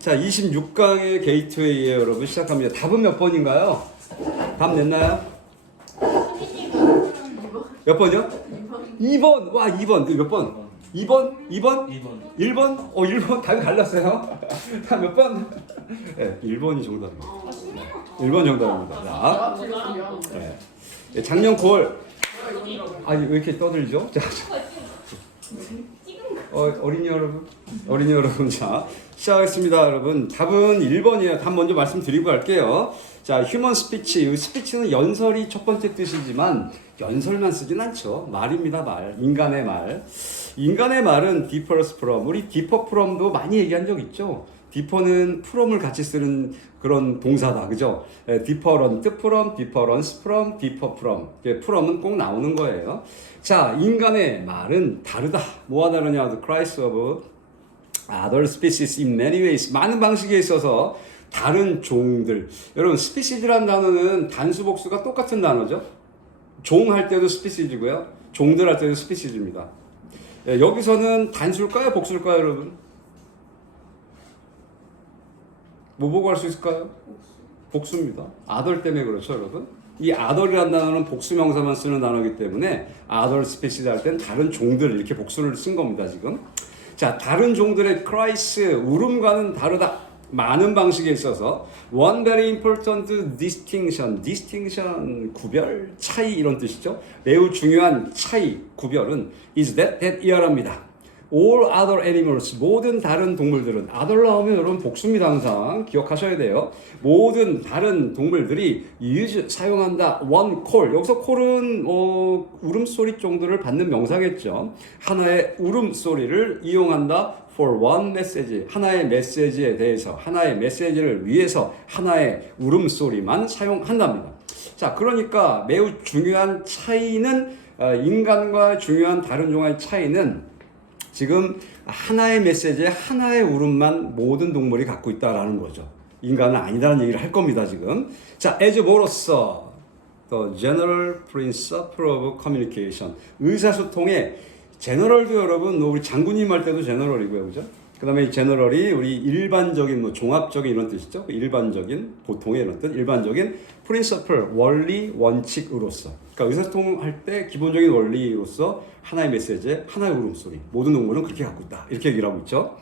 자, 26강의 게이트웨이에 여러분 시작합니다. 답은 몇 번인가요? 답 냈나요? 몇 번이요? 2번. 와, 2번. 몇 번? 2번? 2번? 1번? 1번 답이 갈랐어요. 답 몇 번? 네, 1번이 정답입니다. 1번 정답입니다. 자, 네. 작년 9월. 아니, 왜 이렇게 떠들죠? 자, 어린이 여러분, 자, 시작하겠습니다, 여러분. 답은 1번이에요. 답 먼저 말씀드리고 갈게요. 자, 휴먼 스피치. 스피치는 연설이 첫 번째 뜻이지만 연설만 쓰진 않죠. 말입니다, 말. 인간의 말. 인간의 말은 differs from. 우리 differ from도 많이 얘기한 적 있죠. differ는 from을 같이 쓰는 그런 동사다, 그죠? different from, difference from, differ from. from은 꼭 나오는 거예요. 자, 인간의 말은 다르다. 뭐가 다르냐? The cries of other species in many ways. 많은 방식에 있어서 다른 종들. 여러분, 스피시즈라는 단어는 단수 복수가 똑같은 단어죠. 종 할 때도 스피시즈고요. 종들 할 때도 스피시즈입니다. 여기서는 단수일까요? 복수일까요, 여러분? 뭐 보고 할 수 있을까요? 복수입니다. other 때문에 그렇죠, 여러분? 이 other이라는 단어는 복수 명사만 쓰는 단어이기 때문에 other species 할 때는 다른 종들 이렇게 복수를 쓴 겁니다, 지금. 자, 다른 종들의 cries, 울음과는 다르다. 많은 방식에 있어서 one very important distinction, 구별, 차이 이런 뜻이죠. 매우 중요한 차이, 구별은 is that 이하랍니다. all other animals, 모든 다른 동물들은 other 나오면 여러분 복수입니다. 항상 기억하셔야 돼요. 모든 다른 동물들이 use, 사용한다. one call, 여기서 call은 울음소리 정도를 받는 명사겠죠. 하나의 울음소리를 이용한다. for one message, 하나의 메시지에 대해서, 하나의 메시지를 위해서 하나의 울음소리만 사용한답니다. 자, 그러니까 매우 중요한 차이는 인간과 중요한 다른 종의 차이는 지금 하나의 메시지에 하나의 울음만 모든 동물이 갖고 있다라는 거죠. 인간은 아니다라는 얘기를 할 겁니다, 지금. 자, as 뭐로서 the general principle of communication, 의사소통의 제너럴도 여러분, 우리 장군님 할 때도 제너럴이고요, 그죠? 그 다음에 이 제너럴이 우리 일반적인, 종합적인 이런 뜻이죠. 일반적인, 보통의 이런 뜻, 일반적인 principle, 원리, 원칙으로서. 그러니까 의사소통할 때 기본적인 원리로서 하나의 메시지에 하나의 울음소리. 모든 동물은 그렇게 갖고 있다. 이렇게 얘기를 하고 있죠.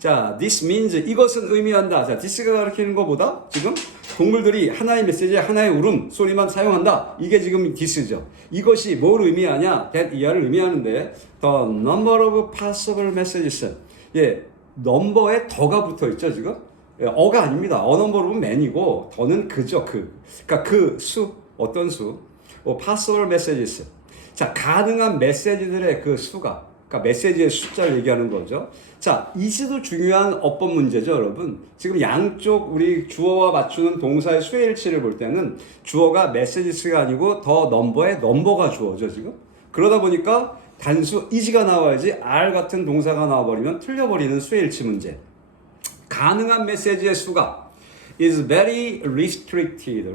자, this means, 이것은 의미한다. 자, this가 가리키는 것보다 지금 동물들이 하나의 메시지에 하나의 울음소리만 사용한다. 이게 지금 this죠. 이것이 뭘 의미하냐? that 이하를 의미하는데 the number of possible messages. 예, 넘버에 더가 붙어 있죠, 지금? 예, 어가 아닙니다. 어 넘버로는 man이고 더는 그죠, 그. 그러니까 그 수, 어떤 수? possible messages. 자, 가능한 메시지들의 그 수가, 그러니까 메시지의 숫자를 얘기하는 거죠. 자, 이시도 중요한 어법 문제죠, 여러분. 지금 양쪽 우리 주어와 맞추는 동사의 수의 일치를 볼 때는 주어가 메시지스가 아니고 더 넘버의 넘버가 주어죠, 지금. 그러다 보니까 단수 is가 나와야지 are 같은 동사가 나와버리면 틀려버리는 수의 일치 문제. 가능한 메시지의 수가 is very restricted,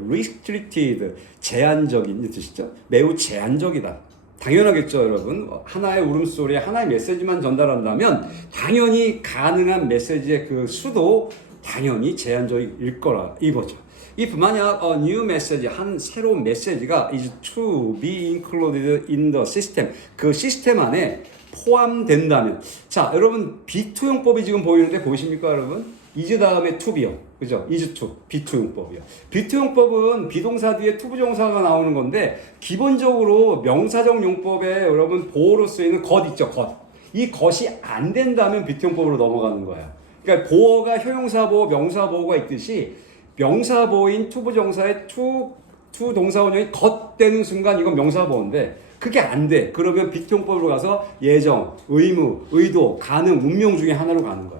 제한적인 뜻이죠. 매우 제한적이다. 당연하겠죠, 여러분. 하나의 울음소리에 하나의 메시지만 전달한다면 당연히 가능한 메시지의 그 수도 당연히 제한적일 거라 이거죠. if 만약 a new message, 한 새로운 메시지가 is to be included in the system, 그 시스템 안에 포함된다면, 자, 여러분 be2용법이 지금 보이는데 보이십니까, 여러분? is 다음에 to be요. 그죠? is to, be2용법이요. be2용법은 비동사 뒤에 to 부정사가 나오는 건데, 기본적으로 명사적 용법에 여러분 보어로 쓰이는 것 있죠, 것. 이 것이 안 된다면 be2용법으로 넘어가는 거예요. 그러니까 보어가 형용사 보어, 명사 보어가 있듯이 명사 보어인 to 부정사의 to 동사 원형이 것 되는 순간 이건 명사 보어인데, 그게 안 돼. 그러면 be2용법으로 가서 예정, 의무, 의도, 가능, 운명 중에 하나로 가는 거예요.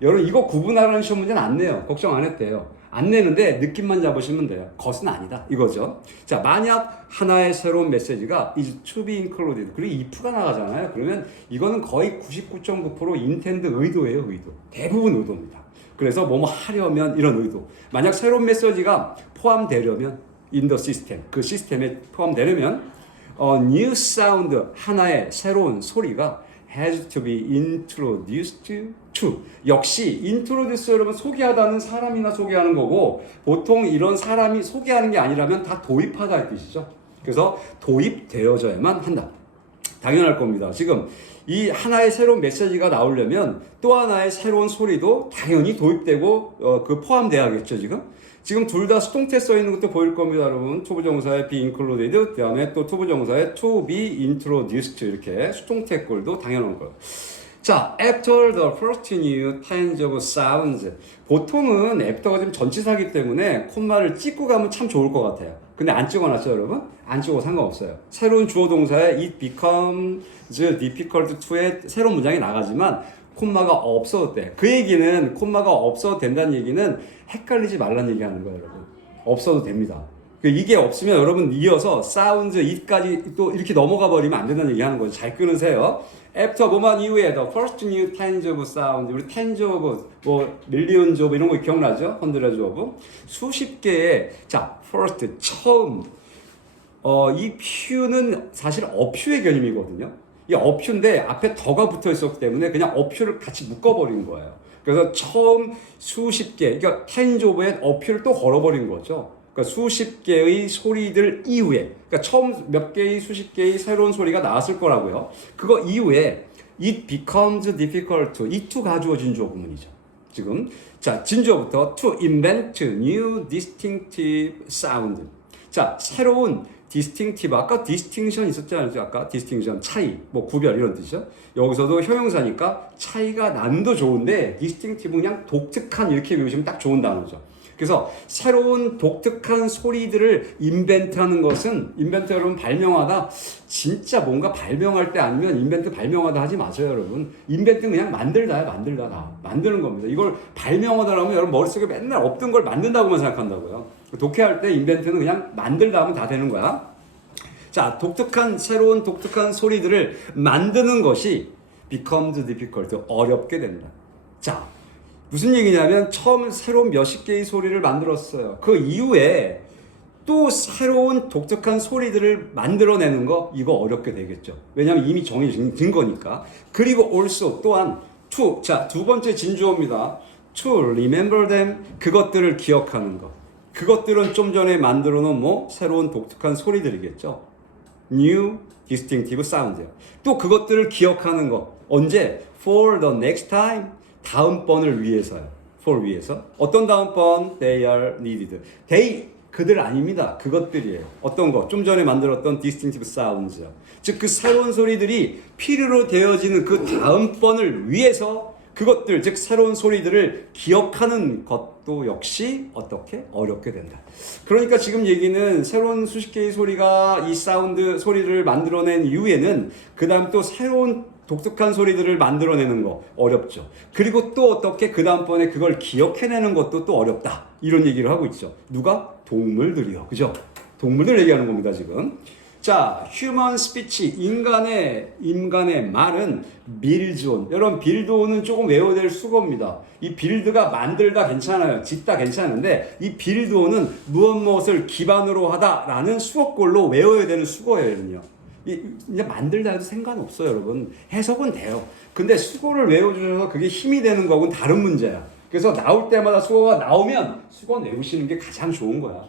여러분, 이거 구분하라는 시험 문제는 안 내요. 걱정 안 해도 돼요. 안 내는데 느낌만 잡으시면 돼요. 것은 아니다. 이거죠. 자, 만약 하나의 새로운 메시지가 is to be included. 그리고 if가 나가잖아요. 그러면 이거는 거의 99.9% intend 의도예요. 의도. 대부분 의도입니다. 그래서 뭐뭐 하려면 이런 의도. 만약 새로운 메시지가 포함되려면 in the system, 그 시스템에 포함되려면 new sound, 하나의 새로운 소리가 has to be introduced to. 역시 introduce 여러분 소개하다는 사람이나 소개하는 거고 보통 이런 사람이 소개하는 게 아니라면 다 도입하다 이 뜻이죠. 그래서 도입되어져야만 한다. 당연할 겁니다. 지금 이 하나의 새로운 메시지가 나오려면 또 하나의 새로운 소리도 당연히 도입되고 포함돼야겠죠. 지금 둘 다 수동태 써 있는 것도 보일 겁니다, 여러분. to 부정사의 be included, 그 다음에 또 to 부정사의 to be introduced 이렇게 수동태 꼴도 당연한 거예요. 자, after the first new kinds of sounds. 보통은 after가 좀 전치사기 때문에 콤마를 찍고 가면 참 좋을 것 같아요. 근데 안 찍어놨죠, 여러분? 안 찍어도 상관없어요. 새로운 주어 동사에 it becomes difficult to의 새로운 문장이 나가지만 콤마가 없어도 돼. 그 얘기는 콤마가 없어도 된다는 얘기는 헷갈리지 말라는 얘기 하는 거예요, 여러분. 없어도 됩니다. 이게 없으면 여러분 이어서 sounds, it까지 또 이렇게 넘어가 버리면 안 된다는 얘기 하는 거죠. 잘 끊으세요. after 뭐만 이후에 the first new kinds of sound, 우리 tens of, millions of 이런 거 기억나죠? hundreds of. 수십 개의, 자, first, 처음. 이 few는 사실 어퓨의 개념이거든요. 이 어퓨인데 앞에 더가 붙어 있었기 때문에 그냥 어퓨를 같이 묶어버린 거예요. 그래서 처음 수십 개, 그러니까 tens of에 어퓨를 또 걸어버린 거죠. 그러니까 수십 개의 소리들 이후에, 그러니까 처음 몇 개의 수십 개의 새로운 소리가 나왔을 거라고요. 그거 이후에 it becomes difficult to, 이 to 가주어진 주어 구문이죠. 지금 자 진주어부터 to invent new distinctive sound. 자 새로운 distinctive, 아까 distinction 있었잖아요. 아까 distinction 차이, 구별 이런 뜻이죠. 여기서도 형용사니까 차이가 난도 좋은데 distinctive 그냥 독특한 이렇게 외우시면 딱 좋은 단어죠. 그래서 새로운 독특한 소리들을 인벤트하는 것은, 인벤트 여러분 발명하다, 진짜 뭔가 발명할 때 아니면 인벤트 발명하다 하지 마세요, 여러분. 인벤트는 그냥 만들다야, 만들다. 만드는 겁니다. 이걸 발명하다라면 여러분 머릿속에 맨날 없던 걸 만든다고만 생각한다고요. 독해할 때 인벤트는 그냥 만들다 하면 다 되는 거야. 자, 새로운 독특한 소리들을 만드는 것이 becomes difficult, 어렵게 된다. 자, 무슨 얘기냐면 처음 새로운 몇십 개의 소리를 만들었어요. 그 이후에 또 새로운 독특한 소리들을 만들어내는 거, 이거 어렵게 되겠죠. 왜냐하면 이미 정해진 거니까. 그리고 also 또한 to, 자, 두 번째 진주어입니다. to remember them, 그것들을 기억하는 거. 그것들은 좀 전에 만들어 놓은 새로운 독특한 소리들이겠죠. new distinctive sound요. 또 그것들을 기억하는 거. 언제? for the next time. 다음번을 위해서요. for 위해서. 어떤 다음번? They are needed. They, 그들 아닙니다. 그것들이에요. 어떤 거? 좀 전에 만들었던 distinctive sounds요. 즉, 그 새로운 소리들이 필요로 되어지는 그 다음번을 위해서 그것들, 즉 새로운 소리들을 기억하는 것도 역시 어떻게? 어렵게 된다. 그러니까 지금 얘기는 새로운 수십 개의 소리가 이 사운드 소리를 만들어낸 이후에는 그 다음 또 새로운 독특한 소리들을 만들어내는 거 어렵죠. 그리고 또 어떻게 그 다음번에 그걸 기억해내는 것도 또 어렵다. 이런 얘기를 하고 있죠. 누가? 동물들이요. 그죠? 동물들 얘기하는 겁니다, 지금. 자, human speech, 인간의 말은 build on. 여러분, build on은 조금 외워야 될 수거입니다. 이 build가 만들다 괜찮아요. 짓다 괜찮은데, 이 build on은 무엇을 기반으로 하다라는 수어꼴로 외워야 되는 수거예요. 이제 만들다 해도 상관없어요, 여러분. 해석은 돼요. 근데 수거를 외워주셔서 그게 힘이 되는 거하고는 다른 문제야. 그래서 나올 때마다 수거가 나오면 수거 외우시는 게 가장 좋은 거야.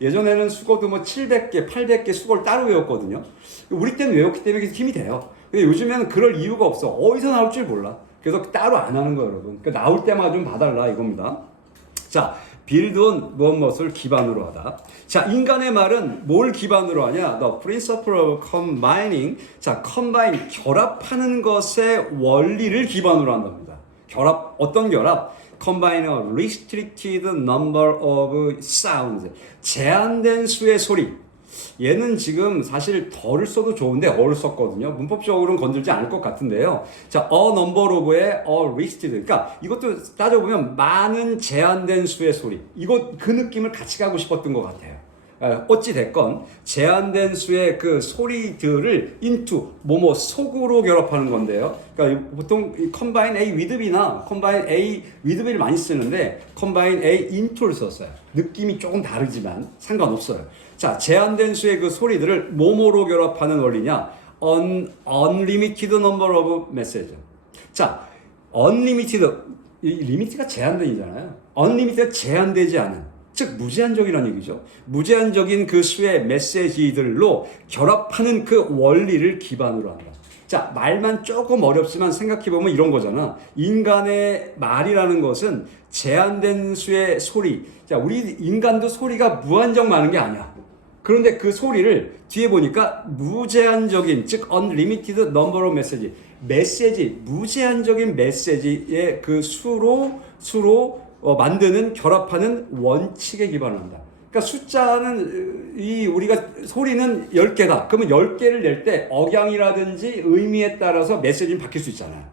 예전에는 수거도 700개, 800개 수거를 따로 외웠거든요. 우리 때는 외웠기 때문에 힘이 돼요. 근데 요즘에는 그럴 이유가 없어. 어디서 나올 줄 몰라. 그래서 따로 안 하는 거예요, 여러분. 그러니까 나올 때마다 좀 봐달라 이겁니다. 자, build on 무엇을 기반으로 하다. 자, 인간의 말은 뭘 기반으로 하냐? The principle of combining. 자, combine, 결합하는 것의 원리를 기반으로 한답니다. 결합, 어떤 결합? Combine a restricted number of sounds. 제한된 수의 소리. 얘는 지금 사실 덜을 써도 좋은데 어를 썼거든요. 문법적으로는 건들지 않을 것 같은데요. 자, a number of의 a restricted. 그러니까 이것도 따져보면 많은 제한된 수의 소리. 그 느낌을 같이 가고 싶었던 것 같아요. 어찌 됐건 제한된 수의 그 소리들을 into 속으로 결합하는 건데요. 그러니까 보통 combine A with B나 combine A with B를 많이 쓰는데 combine A into를 썼어요. 느낌이 조금 다르지만 상관없어요. 자, 제한된 수의 그 소리들을 뭐뭐로 결합하는 원리냐? unlimited number of message. 자, unlimited, 이 limit가 제한된이잖아요. unlimited 제한되지 않은, 즉 무제한적이라는 얘기죠. 무제한적인 그 수의 메시지들로 결합하는 그 원리를 기반으로 한다. 자, 말만 조금 어렵지만 생각해보면 이런 거잖아. 인간의 말이라는 것은 제한된 수의 소리. 자, 우리 인간도 소리가 무한정 많은 게 아니야. 그런데 그 소리를 뒤에 보니까 무제한적인, 즉 unlimited number of message, 무제한적인 메시지의 그 수로 만드는, 결합하는 원칙에 기반을 한다. 그러니까 숫자는, 우리가 소리는 10개다. 그러면 10개를 낼 때 억양이라든지 의미에 따라서 메시지는 바뀔 수 있잖아요.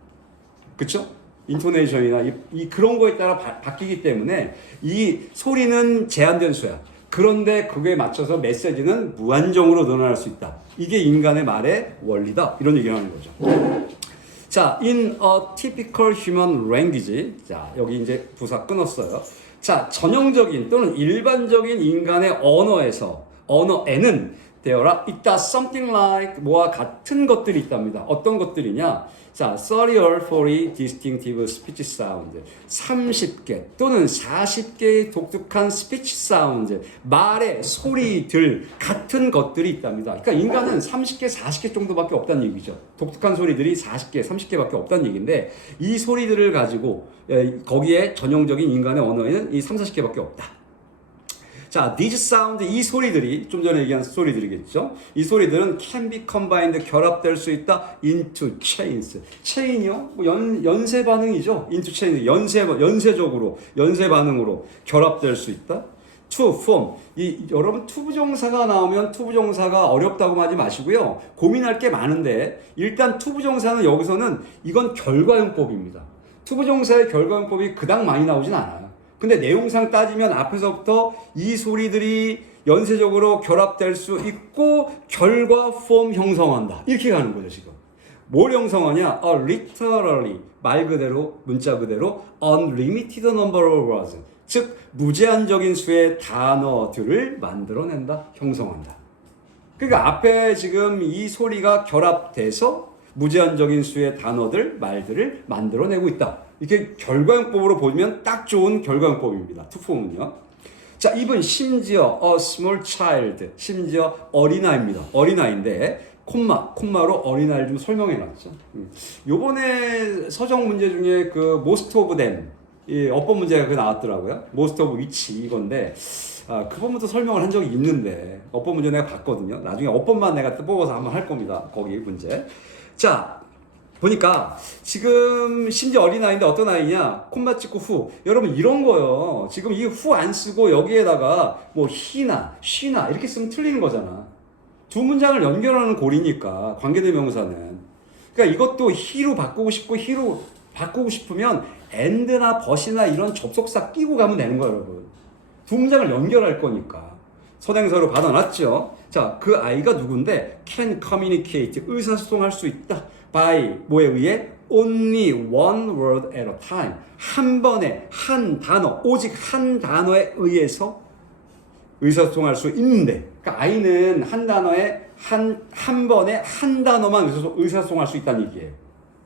그쵸? 인토네이션이나 그런 거에 따라 바뀌기 때문에 이 소리는 제한된 수야. 그런데 그거에 맞춰서 메시지는 무한정으로 늘어날 수 있다. 이게 인간의 말의 원리다. 이런 얘기를 하는 거죠. 자, in a typical human language. 자, 여기 이제 부사 끊었어요. 자, 전형적인 또는 일반적인 인간의 언어에는 있다 something like 뭐와 같은 것들이 있답니다. 어떤 것들이냐? 자, 30 or 40 distinctive speech sounds. 30개 또는 40개의 독특한 speech sounds. 말의 소리들 같은 것들이 있답니다. 그러니까 인간은 30개, 40개 정도밖에 없다는 얘기죠. 독특한 소리들이 40개, 30개밖에 없다는 얘기인데 이 소리들을 가지고 거기에 전형적인 인간의 언어에는 이 30, 40개밖에 없다. 자, these sound, 이 소리들이 좀 전에 얘기한 소리들이겠죠. 이 소리들은 can be combined, 결합될 수 있다. into chains. chain이요? 뭐 연쇄 반응이죠. into chains, 연쇄적으로, 연쇄 반응으로 결합될 수 있다. to form. 여러분 투부정사가 나오면 투부정사가 어렵다고 하지 마시고요. 고민할 게 많은데 일단 투부정사는 여기서는 이건 결과용법입니다. 투부정사의 결과용법이 그닥 많이 나오진 않아요. 근데 내용상 따지면 앞에서부터 이 소리들이 연쇄적으로 결합될 수 있고 결과 form 형성한다. 이렇게 가는 거죠, 지금. 뭘 형성하냐? literally, 말 그대로, 문자 그대로 unlimited number of words. 즉, 무제한적인 수의 단어들을 만들어낸다, 형성한다. 그러니까 앞에 지금 이 소리가 결합돼서 무제한적인 수의 단어들, 말들을 만들어내고 있다. 이게 결과용법으로 보면 딱 좋은 결과용법입니다. 투폼은요. 자, 이분 심지어 a small child, 심지어 어린아이입니다. 어린아이인데 콤마로 어린아이를 좀 설명해놨죠. 요번에 서적 문제 중에 그 most of them, 이 어법 문제가 그 나왔더라고요. most of which 이건데 그 부분도 설명을 한 적이 있는데 어법 문제 내가 봤거든요. 나중에 어법만 내가 뽑아서 한번 할 겁니다. 거기 문제. 자, 보니까 지금 심지어 어린아이인데 어떤 아이냐? 콤마 찍고 후. 여러분 이런 거요. 지금 이 후 안 쓰고 여기에다가 뭐 he나 she나 이렇게 쓰면 틀리는 거잖아. 두 문장을 연결하는 고리니까 관계대명사는. 그러니까 이것도 he로 바꾸고 싶고 he로 바꾸고 싶으면 and나 but이나 이런 접속사 끼고 가면 되는 거예요, 여러분. 두 문장을 연결할 거니까. 선행사로 받아놨죠. 자, 그 아이가 누군데? can communicate, 의사소통할 수 있다. by, 뭐에 의해? only one word at a time. 한 번에 한 단어, 오직 한 단어에 의해서 의사소통할 수 있는데, 그러니까 아이는 한 단어에 한 번에 한 단어만 의사소통할 수 있다는 얘기예요.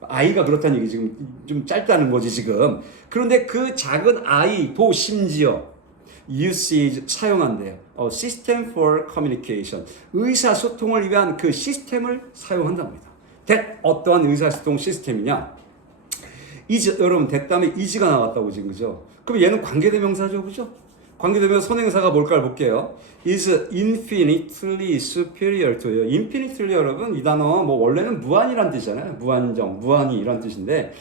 아이가 그렇다는 얘기 지금 좀 짧다는 거지 지금. 그런데 그 작은 아이도 심지어 usage 사용한대요. system for communication. 의사소통을 위한 그 시스템을 사용한답니다. that 어떠한 의사소통 시스템이냐? is, 여러분 that 다음에 is가 나왔다고 지금 그죠? 그럼 얘는 관계대명사죠, 그죠? 관계대명사 선행사가 뭘까 볼게요. is infinitely superior to요. infinitely 여러분 이 단어 뭐 원래는 무한이란 뜻이잖아요. 무한정, 무한히 이란 뜻인데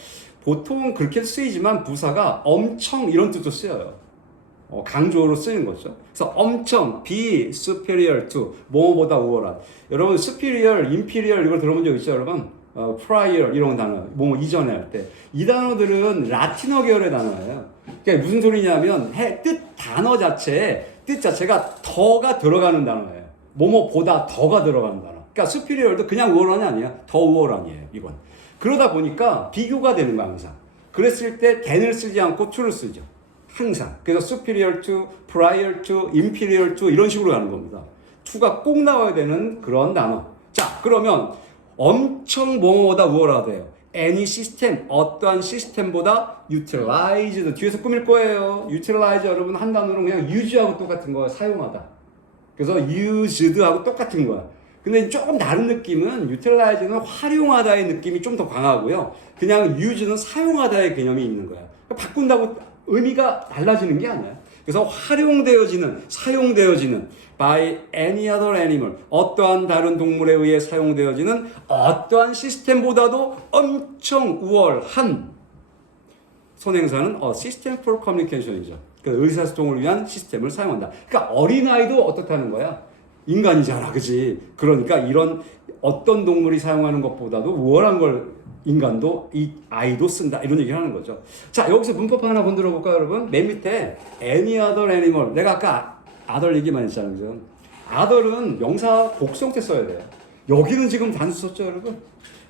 보통은 그렇게 쓰이지만 부사가 엄청 이런 뜻도 쓰여요. 강조로 쓰이는 거죠. 그래서 엄청 be superior to 뭐보다 우월한. 여러분 superior, inferior 이걸 들어본 적 있죠, 여러분? prior 이런 단어 뭐 이전에 할 때 이 단어들은 라틴어 계열의 단어예요. 그러니까 무슨 소리냐면 단어 뜻 자체가 더가 들어가는 단어예요. 뭐뭐보다 더가 들어가는 단어. 그러니까 superior도 그냥 우월한이 아니야. 더 우월한이에요, 이건. 그러다 보니까 비교가 되는 거 항상. 그랬을 때 than을 쓰지 않고 to를 쓰죠. 항상. 그래서 superior to, prior to, inferior to 이런 식으로 가는 겁니다. to가 꼭 나와야 되는 그런 단어. 자, 그러면 엄청 뭐뭐보다 우월하대요. any 시스템, 어떠한 시스템보다 utilized, 뒤에서 꾸밀 거예요. utilize 여러분 한 단어로 그냥 use하고 똑같은 거야. 사용하다. 그래서 used하고 똑같은 거야. 근데 조금 다른 느낌은 utilize는 활용하다의 느낌이 좀 더 강하고요. 그냥 use는 사용하다의 개념이 있는 거야. 바꾼다고 의미가 달라지는 게 아니야. 그래서 활용되어지는, 사용되어지는 by any other animal, 어떠한 다른 동물에 의해 사용되어지는 어떠한 시스템보다도 엄청 우월한 선행사는 system for communication이죠. 그러니까 의사소통을 위한 시스템을 사용한다. 그러니까 어린아이도 어떻다는 거야? 인간이잖아, 그치? 그러니까 이런 어떤 동물이 사용하는 것보다도 우월한 걸 인간도 이 아이도 쓴다 이런 얘기를 하는 거죠. 자, 여기서 문법 하나 건드려 볼까요, 여러분? 맨 밑에 any other animal, 내가 아까 other 얘기만 했잖아요, 그죠? other은 명사 복수 형태 써야 돼요. 여기는 지금 단수 썼죠, 여러분?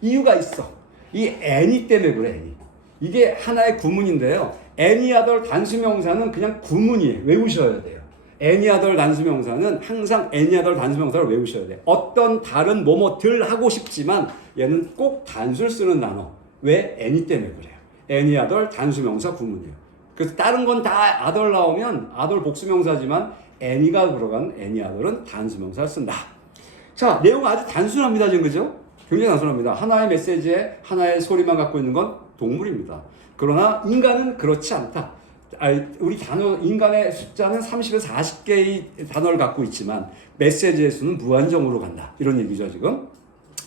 이유가 있어. 이 any 때문에 그래, any. 이게 하나의 구문인데요. any other 단수 명사는 그냥 구문이에요. 외우셔야 돼요. any other 단수 명사는 항상 any other 단수 명사를 외우셔야 돼요. 어떤 다른 뭐뭐들 하고 싶지만 얘는 꼭 단수를 쓰는 단어. 왜? any 때문에 그래요. any other 단수 명사 구문이에요. 그래서 다른 건 다 other 나오면 other 복수 명사지만 any가 들어간 any other은 단수 명사를 쓴다. 자, 내용 아주 단순합니다, 지금 그죠? 굉장히 단순합니다. 하나의 메시지에 하나의 소리만 갖고 있는 건 동물입니다. 그러나 인간은 그렇지 않다. 우리 단어, 인간의 숫자는 30에서 40개의 단어를 갖고 있지만 메시지의 수는 무한정으로 간다. 이런 얘기죠, 지금.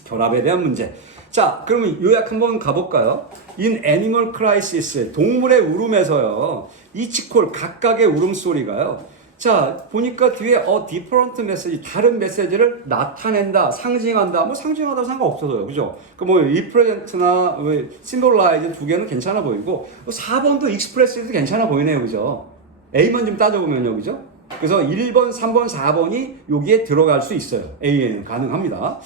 결합에 대한 문제. 자, 그러면 요약 한번 가볼까요? In animal crisis, 동물의 울음에서요. each call, 각각의 울음소리가요. 자, 보니까 뒤에 different message, 다른 메시지를 나타낸다, 상징한다. 뭐 상징하다고 상관없어요. 그죠? 뭐 represent나 symbolize 두 개는 괜찮아 보이고 4번도 express도 괜찮아 보이네요. 그죠? A만 좀 따져보면요. 그죠? 그래서 1번, 3번, 4번이 여기에 들어갈 수 있어요. A에는 가능합니다.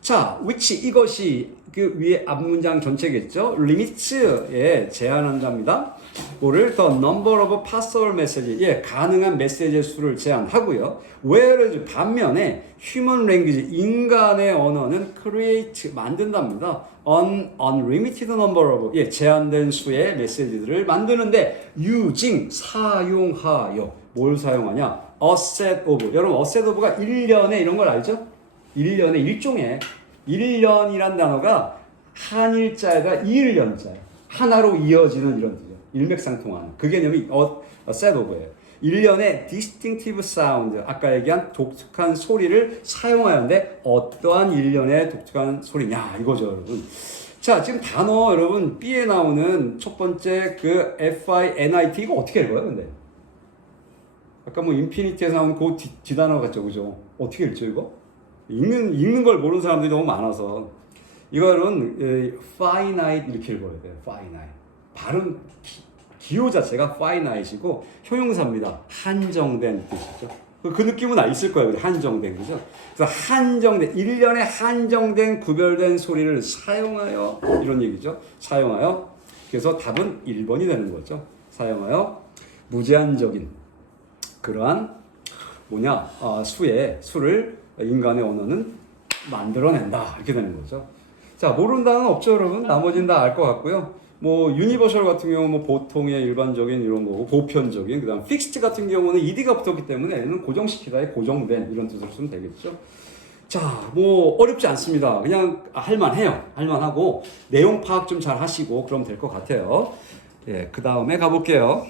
자, which 이것이 그 위에 앞문장 전체겠죠? limits에 제한한답니다. 뭐를 the number of possible message, 예, 가능한 메시지의 수를 제한하고요. whereas 반면에 human language, 인간의 언어는 create, 만든답니다. an unlimited number of, 예, 제한된 수의 메시지들을 만드는데 using, 사용하여, 뭘 사용하냐? a set of, 여러분 a set of가 1년에 이런 걸 알죠? 1년에 일종의 1년이란 단어가 한일자에다 2일년자예요. 하나로 이어지는 이런 뜻이죠. 일맥상통하는. 그 개념이 set of예요. 1년의 distinctive sound, 아까 얘기한 독특한 소리를 사용하는데 어떠한 1년의 독특한 소리냐 이거죠, 여러분. 자, 지금 단어 여러분 B에 나오는 첫 번째 그 finite 이거 어떻게 읽어요, 근데? 아까 뭐 infinity에서 나온 그 뒷단어 같죠, 그죠? 어떻게 읽죠, 이거? 읽는 걸 모르는 사람들이 너무 많아서 이거는 finite 이렇게 읽어야 돼요. finite. 발음 기호 자체가 finite이고 형용사입니다. 한정된 뜻이죠. 그 느낌은 있을 거예요. 한정된 거죠. 그래서 한정된 1년에 한정된 구별된 소리를 사용하여 이런 얘기죠. 사용하여. 그래서 답은 1번이 되는 거죠. 사용하여 무제한적인 그러한 수를 인간의 언어는 만들어낸다. 이렇게 되는 거죠. 자, 모르는 단어는 없죠, 여러분? 나머지는 다 알 것 같고요. 뭐, 유니버셜 같은 경우는 뭐 보통의 일반적인 이런 거고, 보편적인, 그 다음 픽스트 같은 경우는 ed가 붙었기 때문에 얘는 고정시키다에 고정된 이런 뜻으로 쓰면 되겠죠. 자, 뭐, 어렵지 않습니다. 그냥 할만해요. 할만하고, 내용 파악 좀 잘 하시고, 그럼 될 것 같아요. 예, 그 다음에 가볼게요.